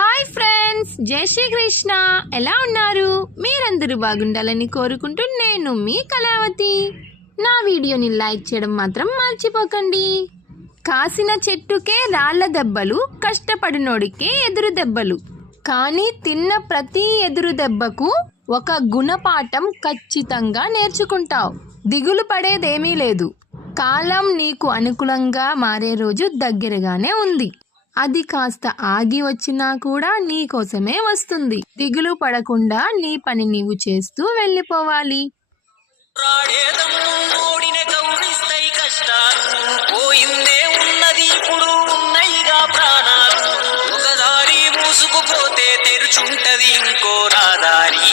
Hi friends, జై శ్రీకృష్ణ. ఎలా ఉన్నారు? మీరందరూ బాగుండాలని కోరుకుంటూ నేను మీ కళావతి. నా వీడియోని లైక్ చేయడం మాత్రం మర్చిపోకండి. కాసిన చెట్టుకే రాళ్ళ దెబ్బలు, కష్టపడినోడికే ఎదురు దెబ్బలు. కానీ తిన్న ప్రతి ఎదురు దెబ్బకు ఒక గుణపాఠం ఖచ్చితంగా నేర్చుకుంటావు. దిగులు పడేదేమీ లేదు. కాలం నీకు అనుకూలంగా మారే రోజు దగ్గరగానే ఉంది. అది కాస్త ఆగి వచ్చినా కూడా నీ కోసమే వస్తుంది. దిగులు పడకుండా నీ పని నీవు చేస్తూ వెళ్ళిపోవాలి. తెరుచుంటది ఇంకో రాదారి.